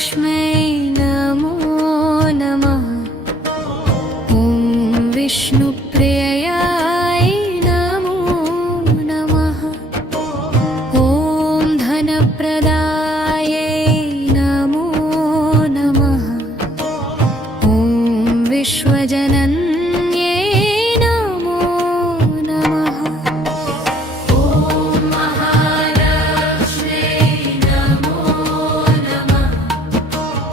नमो नमः। ॐ विष्णुप्रियाय नमो नमः। ॐ धनप्रदायै नमो नमः। ॐ विश्वजनन्यै नमो नमः। ॐ महालक्ष्म्यै नमो नमः। ॐ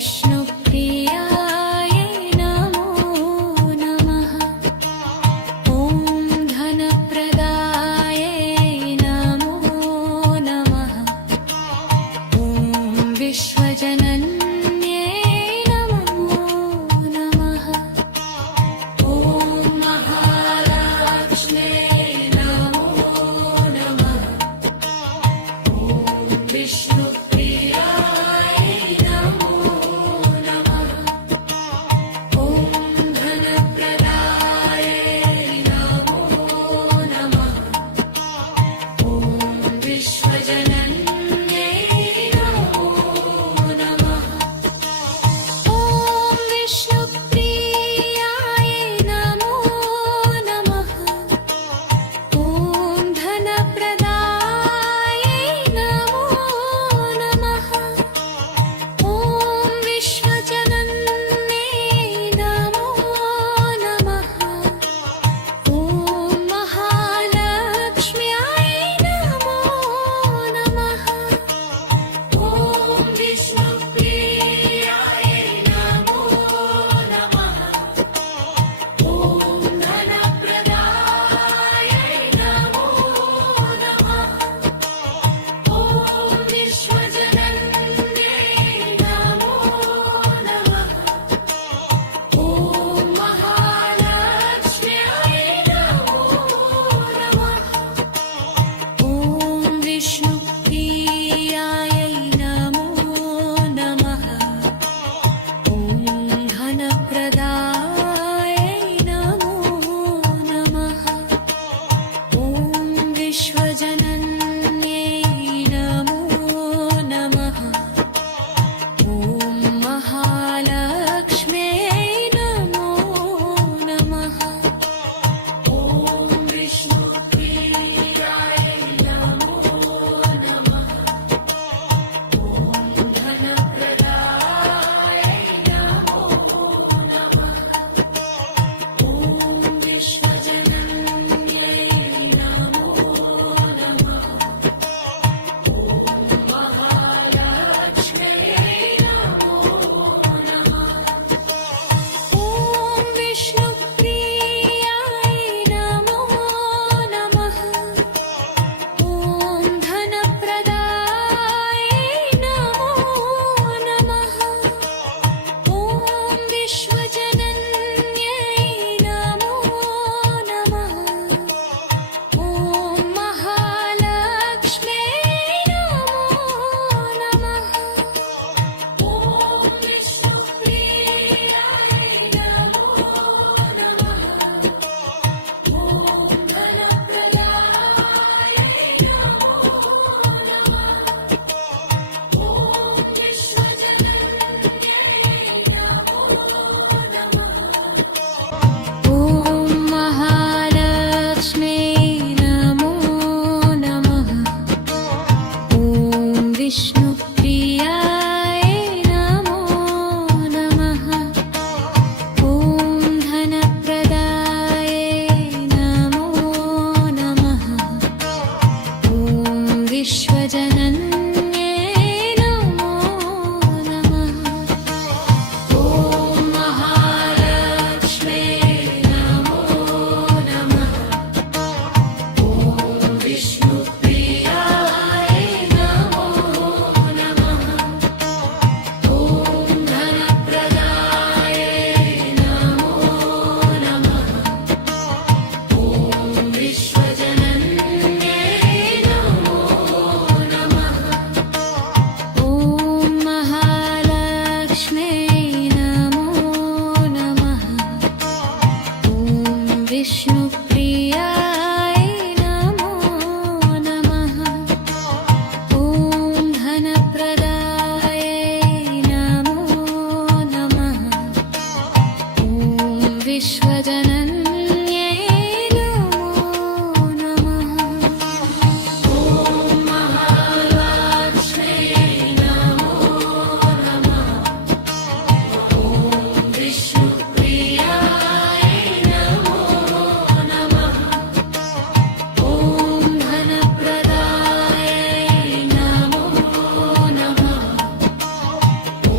विष्णुप्रियाय नमो नमः। ॐ धनप्रदाय नमो नमः। ॐ विश्वजनन्ये नमो नमः। ॐ महालक्ष्म्ये नमो नमः। ॐ विष्णुप्रियाय नमो नमः। ॐ धनप्रदाय नमो नमः। ॐ विश्वजनन्ये नमो नमः। ॐ विष्णुप्रियाय नमो नमः। ॐ धनप्रदाय नमो नमः। ॐ विश्वजनन्ये नमो नमः। ॐ महालक्ष्म्याय नमो नमः। ॐ विष्णुप्रियाय नमो नमः। ॐ धनप्रदाय नमो नमः। ॐ विश्वजनन्ये नमो नमः। ॐ महालक्ष्म्याय नमो नमः। ॐ विष्णुप्रियाय नमो नमः। ॐ धनप्रदाय नमो नमः। ॐ विश्वजनन्ये नमो नमः। ॐ महालक्ष्म्ये नमो नमः। ॐ विष्णुप्रियाय नमो नमः। ॐ धनप्रदाय नमो नमः। ॐ विश्वजनन्ये नमो नमः। ॐ महालक्ष्म्ये नमो नमः। ॐ विष्णुप्रियाय नमो नमः। ॐ धनप्रदाय नमो नमः। ॐ विश्वजनन्ये नमो नमः। ॐ महालक्ष्म्ये नमो नमः। ॐ विष्णुप्रियाय नमो नमः। ॐ धनप्रदाय नमो नमः। ॐ विश्वजनन्ये नमो नमः। ॐ महालक्ष्म्ये नमो नमः। ॐ विष्णुप्रियाय नमो नमः। ॐ धनप्रदाय नमो नमः। ॐ विश्वजनन्ये नमो नमः। ॐ महालक्ष्म्ये नमो नमः। ॐ विष्णुप्रियाय नमो नमः। ॐ धनप्रदाय नमो नमः। ॐ विश्वजनन्ये नमो नमः। ॐ महालक्ष्म्ये नमो नमः। ॐ विष्णुप्रियाय नमो नमः। ॐ धनप्रदाय नमो नमः। ॐ विश्वजनन्ये नमो नमः। ॐ महालक्ष्म्ये नमो नमः। ॐ विष्णुप्रियाय नमो नमः। ॐ धनप्रदाय नमो नमः। ॐ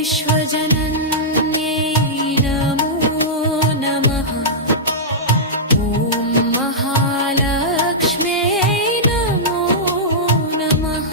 विश्वजनन्यै नमो नमः ॐ महालक्ष्म्यै नमो नमः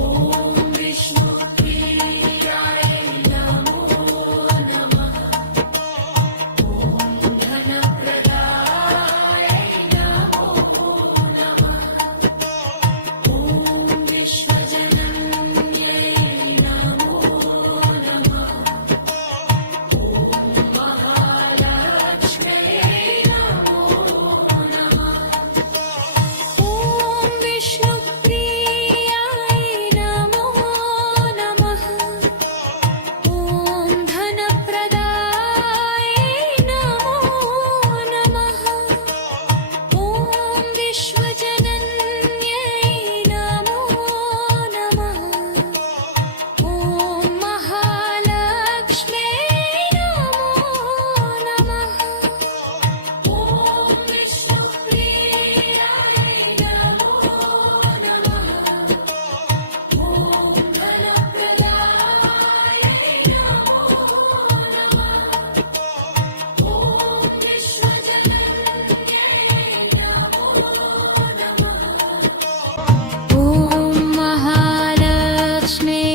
ॐ विष्णुप्रियाय नमो नमः ॐ धनप्रदाय नमो नमः ॐ विश्वजनन्यै नमो नमः ॐ महालक्ष्म्यै नमो नमः ॐ विष्णुप्रियाय नमो नमः ॐ धनप्रदाय नमो नमः ॐ विश्वजनन्यै नमो नमः ॐ महालक्ष्म्यै नमो नमः ॐ विष्णुप्रियाय नमो नमः ॐ धनप्रदाय नमो नमः ॐ विश्वजनन्यै नमो नमः ॐ महालक्ष्म्यै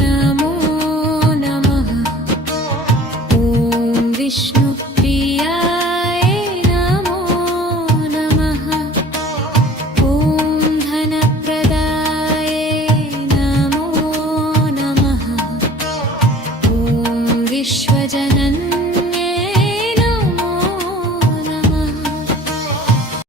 नमो नमः ॐ विष्णु